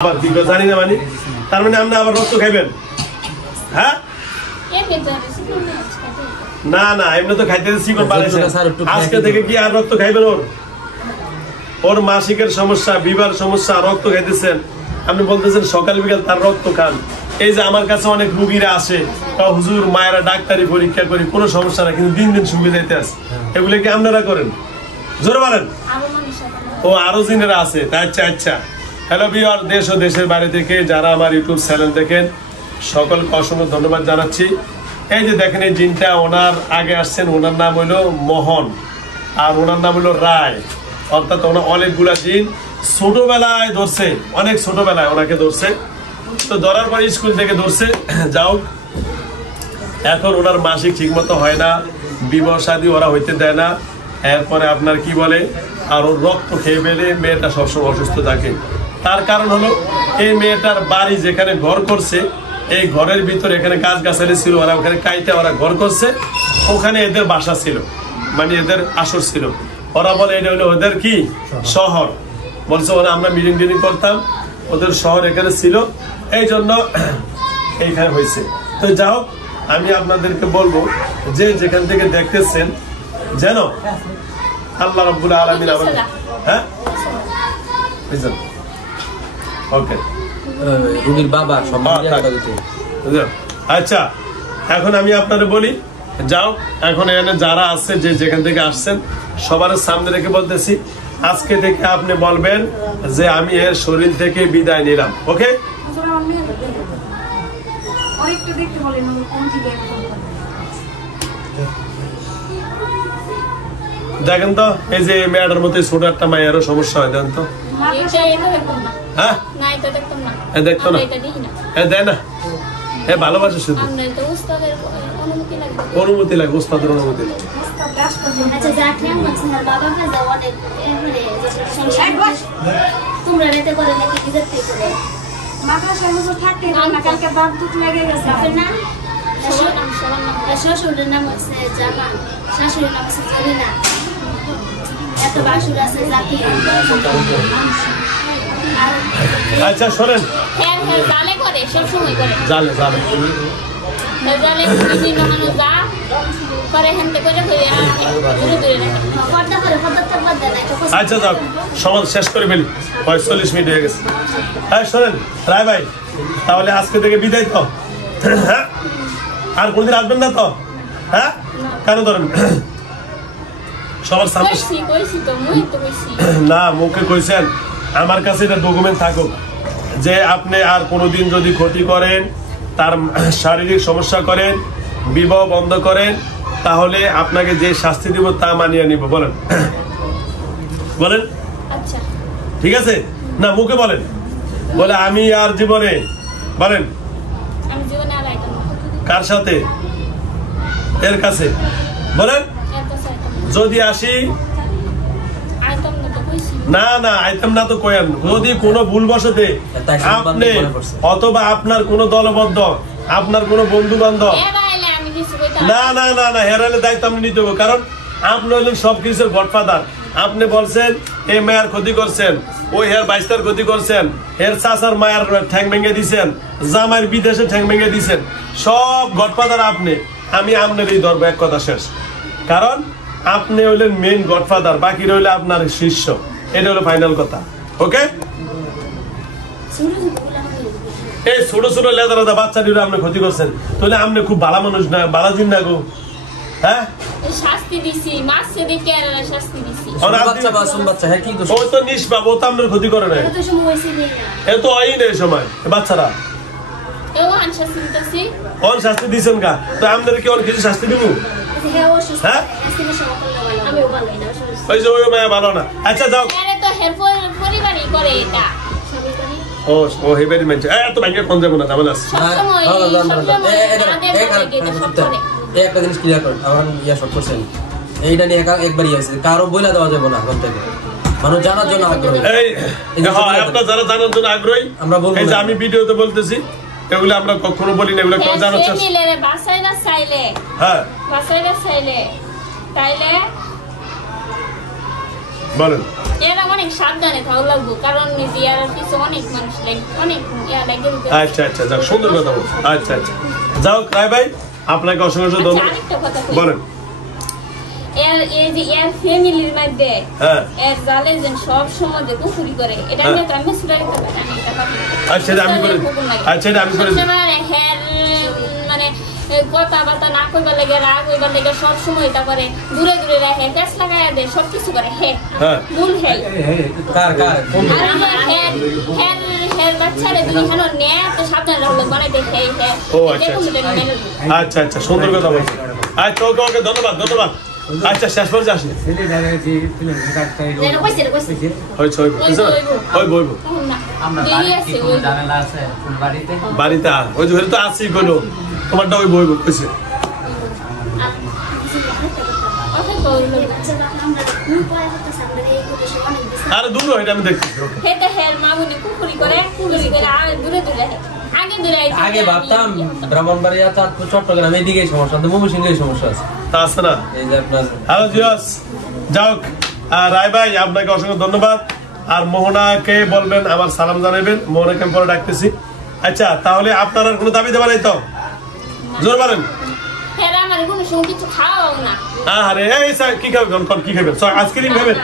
আবার কি জানি না মানে তার মানে আপনি আবার রক্ত খাইবেন? হ্যাঁ না না এমনি তো খাইতে চিকন বানাইছে, আজকে থেকে কি আর রক্ত খাইবেন? ওর মাসিকের সমস্যা, বিবাহ সমস্যা, রক্ত খাইতেছেন আপনি, বলতেছেন সকাল বিকাল তার রক্ত খান। এই যে আমার কাছে অনেক রুগীরা আসে, হুজুর মায়েরা ডাক্তারি পরীক্ষা করি কোনো সমস্যা না, কিন্তু দিন দিন সুবিধা যাইতে আছে, এগুলো কি আপনারা করেন? জোরে বলেন। ও আরো জিনেরা আছে। আচ্ছা আচ্ছা, হ্যালো ভিউয়ার, দেশ ও দেশের বাইরে থেকে যারা আমার ইউটিউব চ্যানেল দেখেন সকলকে অসংখ্য ধন্যবাদ জানাচ্ছি। এই যে দেখেন এই জিনটা ওনার আগে আসছেন, ওনার নাম হইলো মোহন আর ওনার নাম হইলো রায়, অর্থাৎ ওনার অনেকগুলা জিন ছোটবেলায় ধরছে, অনেক ছোটবেলায় ওনাকে ধরছে, তো ধরার পরে স্কুল থেকে ধরছে। যাও এখন ওনার মাসিক ঠিক মতো হয় না, বিবাহ শাদী ওরা হইতে দেয় না, এরপরে আপনার কি বলে আর ওর রক্ত খেয়ে ফেলে মেয়েটা সবসময় অসুস্থ থাকে। তার কারণ হলো এই মেয়েটার বাড়ি যেখানে ঘর করছে, এই ঘরের ভিতরে এখানে গাছ গাছালি ছিল, ওরা ওখানে কাইতে ওরা ঘর করছে, ওখানে এদের বাসা ছিল, মানে এদের আসর ছিল। ওরা বলে এটা হলো ওদের কি শহর, বলছে ওরা আমরা মিটিং টিটিং করতাম, ওদের শহর এখানে ছিল, এই জন্য এইখানে হয়েছে। তো যাই হোক, আমি আপনাদেরকে বলবো যে যেখান থেকে দেখতেছেন যেন আল্লাহ রাব্বুল আলামিন আমাদের হ্যাঁ ওকে রুগীর বাবা আচ্ছা, এখন আমি আপনাদের বলি, যাও এখন এখানে যারা আছে যে যেখান থেকে আসছেন সবার সামনে রেখে বলতেছি, আজকে থেকে আপনি বলবেন যে আমি এর শরীর থেকে বিদায় নিলাম। ওকে, দেখেন তো এই যে মেয়েটার মধ্যে ছোট একটা মায়েরও সমস্যা হয়, দেন তো। হ্যাঁ দেখতো না, দেয় না, ভালোবাসে শুধু অনুমতি লাগে, উস্তাদের অনুমতি লাগে। শ্বশুরের নাম হচ্ছে জামান, শাশুড়ির নাম হচ্ছে জরিনা, এত বাসুর আছে জাতি। আচ্ছা শোনেন, জালে করে সবসময় করে, জালে জালে জালে বিভিন্ন মানুষ যা করে হেনতে করে দূরে দূরে রাখে, পর্দা করে পর্দা দেয়। আচ্ছা যাও, সমাজ শেষ করে ফেলি, 45 মিনিট হয়ে গেছে। হ্যাঁ শোনেন রায় ভাই, তাহলে আজকে থেকে বিদায় তো, হ্যাঁ আর কোনদিন আসবেন না তো? হ্যাঁ কেন ধরেন সবার সামনে না, মুখে কইছেন, আমার কাছে এটা ডকুমেন্ট থাকুক যে আপনি আর কোনোদিন যদি ক্ষতি করেন, তার শারীরিক সমস্যা করেন, বিবাহ বন্ধ করেন, তাহলে আপনাকে যে শাস্তি দিব তা মানিয়ে নিব। বলেন বলেন, আচ্ছা ঠিক আছে না? মুখে বলেন, বলে আমি আর জীবনে, বলেন আমি জীবনে আর আইতাম না। কার সাথে? এর কাছে বলেন, যদি আসি না না আইতাম না তো কয়েন, যদি কোনো ভুল বসতে আপনি অথবা আপনার কোনো দলবদ্ধ, আপনার কোনো বন্ধু বান্ধব, না না না না হেরালে দায়িত্ব আপনি নিতে হবে, কারণ আপনি হলেন সবকিছুর গডফাদার। আপনি বলছেন এই মায়ের ক্ষতি করছেন, ওই হের বাইস্তার ক্ষতি করছেন, হের চাচার মায়ের ঠ্যাং ভেঙে দিছেন, জামাইয়ের বিদেশে ঠ্যাং ভেঙে দিছেন, সব গডফাদার আপনি। আমি আপনারই ধরবো, এক কথা শেষ, কারণ আপনি হইলেন মেইন গডফাদার, বাকি রইলে আপনার শিষ্য, এটা হলো ফাইনাল কথা। ওকে, এই ছোট ছোট লেদা লেদা বাচ্চাটির আপনি ক্ষতি করছেন, তাহলে আপনি খুব ভালো মানুষ না, ভালো দিন না গো। হ্যাঁ শাস্তি দিছি, মাসে দিকে আর শাস্তি দিছি। বাচ্চা বাসুন বাচ্চা, হ্যাঁ কি দোষ? ও তো নিষ্পাপ, ও তো আপনার ক্ষতি করে না, এত সময় হইছে না, এ তো হয়ই না এই সময় বাচ্চারা। এও আন শাস্তি দিতেছি, কোন শাস্তি দিছেন কা? তো আমাদের কি আর কিছু শাস্তি দিব? হ্যাঁ আমি ভালো না, ওই যে ওই মায়া ভালো না। আচ্ছা যাও, আরে তো হের পরিবারই করে এটা, ও ও হেবেরি মেনছে এত ভাঙে কোন যাব না, তাহলে একটা জিনিস ক্লিয়ার করেন, আমার ইয়া শর্ট করছেন, এইটা নিয়ে একবারই আছে, কারো বইলা দেওয়া যাবে না, কোন থেকে মানুষ জানার জন্য আগ্রহী। আপনার যারা জানার জন্য আগ্রহী, আমরা বলবো, এই যে আমি ভিডিওতে বলতেছি, এগুলো আমরা কখনো বলি না, এগুলো কেউ জানার চেষ্টা নিলে রে বাসাইরা চাইলে, হ্যাঁ বাসাইরা চাইলে তাইলে বলেন। এরা অনেক সাবধানে থাকা লাগবো, কারণ এরা কিছু অনেক মানুষ অনেক লাগে। আচ্ছা আচ্ছা, যাক সুন্দর কথা বলছেন। আচ্ছা আচ্ছা, যাও রায় ভাই, আপনাকে অসংখ্য ধন্যবাদ। আরেকটা কথা বলেন। এর ফ্যামিলির মধ্যে এর জালে যেন সব সময় কুকুরি করে, এটা নিয়ে তো আমি সুরাই কথা জানি। আচ্ছা এটা আমি করে, আচ্ছা এটা আমি করে মানে কথাবার্তা না কইবার লাগে, রাগ হইবার লাগে, সব সময় তা করে দূরে দূরে রাখে, প্যাঁচ লাগাই দেয়, সব কিছু করে। মূল হের বাচ্চারে তুমি হেন নে তো সাবধান রাখলো বানাই দেখে। ও আচ্ছা আচ্ছা আচ্ছা, সুন্দর কথা বলছেন। আচ্ছা ওকে ওকে, ধন্যবাদ ধন্যবাদ। আচ্ছা শেষ পর্যন্ত আসি বাড়িতে ওই যে তো আসি কোনো তোমারটা ওই বইব কইছে। আরে দূর হয় আমি দেখছি। আগে ভাবতাম ব্রাহ্মণবাড়িয়া, চাঁদপুর, চট্টগ্রাম এদিকে সমস্যা, ময়মনসিংহের সমস্যা আছে, তা আছে না? এই যে আপনার হ্যালো জিয়াস, যাও রায় ভাই আপনাকে অসংখ্য ধন্যবাদ। আর মোহনাকে বলবেন আমার সালাম জানাবেন, মোহনাকে আমি পরে ডাকতেছি। আচ্ছা তাহলে আপনার আর কোনো দাবি দেওয়া নাই তো? জোর বলেন। আরে এই স্যার কি খাবেন কোন, কি খাবেন? আইসক্রিম খাবেন?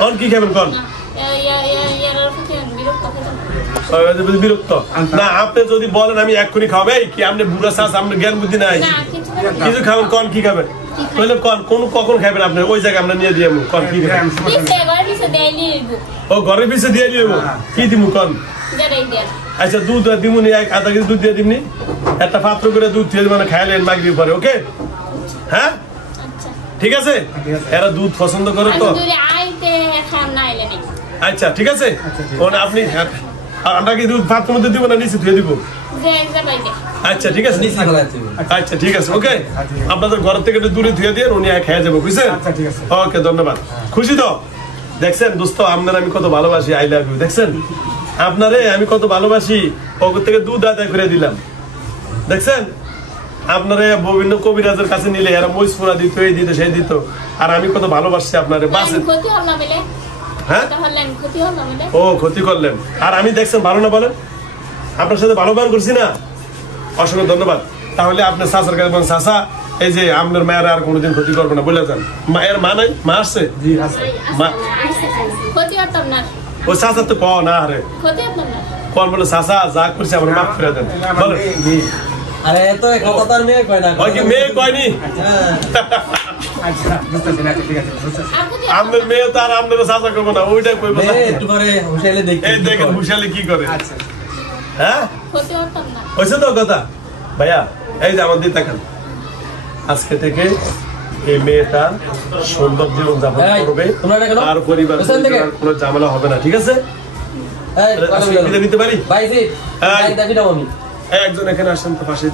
কোন কি খাবেন কোন? বিরক্ত না, আপনি যদি বলেন আমি এক্ষুনি খাবে কি? আপনি বুড়া চাষ, আপনার জ্ঞান বুদ্ধি নাই, কিছু খাবেন কোন, কি খাবেন? তাহলে কোন কোন কখন খাবেন আপনি? ওই জায়গায় আমরা নিয়ে দিয়ে কোন কি খাবেন? ও ঘরের পিছিয়ে দিয়ে দিব, কি দিব কোন? আচ্ছা দুধ দিমুনি, আধা কেজি দুধ দিয়ে দিমনি, একটা পাত্র করে দুধ দিয়ে মানে খাইলেন মাগরিব পরে। ওকে হ্যাঁ ঠিক আছে। এরা দুধ পছন্দ করে তো। আচ্ছা ঠিক আছে, আপনি আমরা কি দুধ পাত্রের মধ্যে দিব না নিচে ধুয়ে দিব? আচ্ছা ঠিক আছে, আচ্ছা ঠিক আছে ওকে। আপনাদের ঘর থেকে একটু দূরে ধুয়ে দিয়ে উনি খেয়ে যাবো, বুঝছেন? ওকে ধন্যবাদ। খুশি তো? দেখছেন দোস্ত, আপনার আমি কত ভালোবাসি, আই লাভ ইউ। দেখছেন আপনারে আমি কত ভালোবাসি, পকেট থেকে দুধ আদায় করে দিলাম। দেখছেন আপনারে বিভিন্ন কবিরাজের কাছে নিলে এরা মহিষপুরা দিত, এই দিত সেই দিত, আর আমি কত ভালোবাসছি আপনারে। বাসেন হ্যাঁ, ও ক্ষতি করলেন, আর আমি দেখছেন ভালো না বলেন? আপনার সাথে ভালো ব্যবহার করছি না? অসংখ্য ধন্যবাদ। তাহলে আপনার চাচার কাছে বলেন, চাচা এই যে আপনার মায়ের আর কোনোদিন ক্ষতি করবো না বলে যান। মায়ের মা নাই? মা আসছে? ও চাচা তো কও না, আরে কোন বলে চাচা যা করছে আমার মাফ করে দেন বলেন। আরে তো কথা তার মেয়ে কয় না, ওই কি মেয়ে কয়নি? আপনার মেয়ে তো আর আপনার চাচা করবো না, ওইটাই কইবো। এই দেখেন হুশিয়ালি কি করে। হ্যাঁ হয়েছে তো কথা ভাইয়া। এই যে আমাদের দেখেন, আজকে থেকে এই মেয়েটা সুন্দর জীবন যাপন করবে, আর পরিবার কোনো ঝামেলা হবে না, ঠিক আছে? নিতে পারি? একজন এখানে আসেন তো পাশে,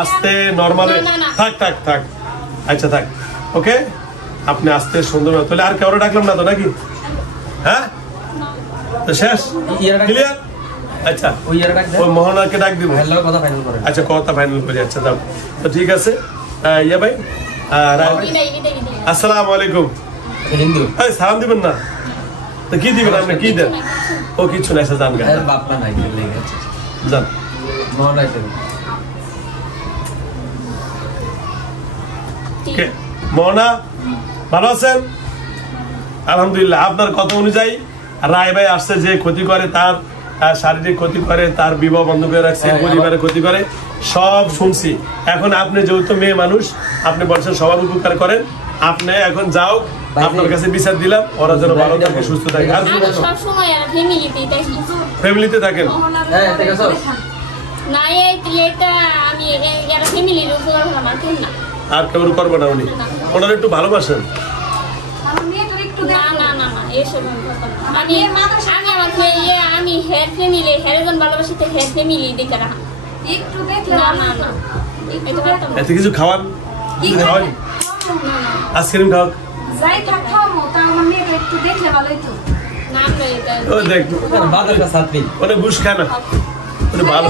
আস্তে নরমালে থাক থাক থাক। আচ্ছা থাক, ওকে আপনি আস্তে সুন্দর। তাহলে আর কেউ ডাকলাম না তো নাকি? হ্যাঁ তো শেষ ক্লিয়ার? আচ্ছা ওই মোহনাকে ডাক দিব। আচ্ছা কথা ফাইনাল করি। আচ্ছা যাও তো ঠিক আছে। ইয়া ভাই আসসালামু আলাইকুম। সালাম দিবেন না তো কি দিবেন আপনি? কি দেন? ও কিছু নাই, যান যান। মোহনা ভালো আছেন? আলহামদুলিল্লাহ। আপনার কথা অনুযায়ী রায় ভাই আসছে, যে ক্ষতি করে তার শারীরিক ক্ষতি করে, তার বিবাহ বন্ধ করে রাখছে, পরিবারের ক্ষতি করে, সব শুনছি। এখন আপনি যেহেতু মেয়ে মানুষ, আপনি বলছেন সবার উপকার করেন, আপনি এখন যাও, আপনার কাছে বিচার দিলাম, ওরা যেন ভালো থাকে সুস্থ থাকে। আর ফ্যামিলিতে থাকেন আর কেউ করবো না, উনি ওনার একটু ভালোবাসেন। এত কিছু খাওয়ান, আইসক্রিম খাও, ঘুষ খায় না, ভালো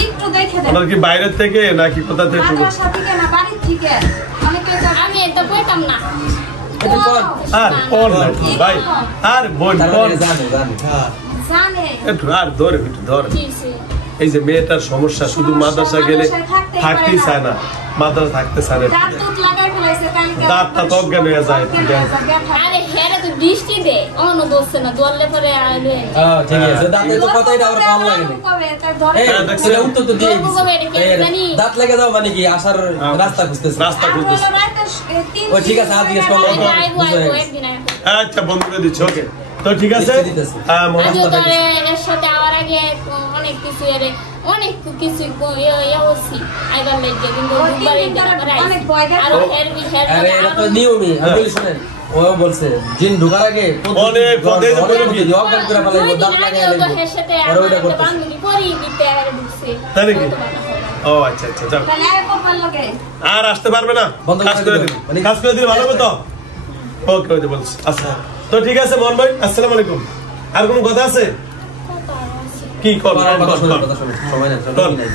একটু দেখে দেন ওনার কি বাইরের থেকে নাকি কোথা থেকে শুরু? মাদ্রাসা থেকে না বাড়ি থেকে অনেকে আমি এটা কইতাম না এটা কর। আর কোন নাকি ভাই আর বোন তার কোন মানে জানে জানে জানে একটু আর ধরে একটু ধরে কি সে এই যে মেয়েটার সমস্যা শুধু মাদ্রাসা গেলে থাকতেই চায় না মাদ্রাসা থাকতে চায় না দাঁত দুধ লাগাই ফেলাইছে কালকে দাঁতটা তো অজ্ঞান হয়ে যায়। আরে হেরে তো দৃষ্টি দে অন্য দোষে না দললে পরে আইলে হ্যাঁ ঠিক আছে দাঁতে তো কথাই আবার কম লাগে না এই হ্যাঁ, দেখছেন? এটা উত্তর তো দিয়ে গল্প কবে এটা কে জানি? দাঁত লাগে দাও মানে কি আসার রাস্তা খুঁজতেছে রাস্তা খুঁজতেছে ও ঠিক আছে, আর জিজ্ঞেস করলাম। আইবো আইবো একদিন আইবো আচ্ছা বন্ধ করে দিচ্ছি ওকে তো ঠিক আছে দিচ্ছি, দিতেছি। মোহাম্মদ আজও ধরে এর সাথে আবার আগে অনেক কিছু অনেক কিছু হচ্ছি আইবার লাগে কিন্তু দুবার এই অনেক ভয় দেখায়। আরো হের হের আরে এটা তো নিয়মই আমি বলি শুনেন ও বলছে জিন ঢোকার আগে অনেক কথাই তো বলে কি? অজ্ঞান করে ফেলাইবো দাঁত লাগাই লাগবে হের সাথে আর ওইটা আমার করতেছে বান্ধবী পরি দিতে আরে ঢুকছে তাই নাকি? ও আচ্ছা আচ্ছা যাও আর আসতে পারবে না বন্ধ করে কাজ করে দিবেন। দিন মানে- কাজ করে দিলে ভালো হবে তো ওকে ওই বলছি আচ্ছা তো ঠিক আছে মোহন ভাই আসসালামু আলাইকুম আর কোনো কথা আছে কি কর কথা কর, শুনে কর। কথা শুনে সময় না কর। সময় নাই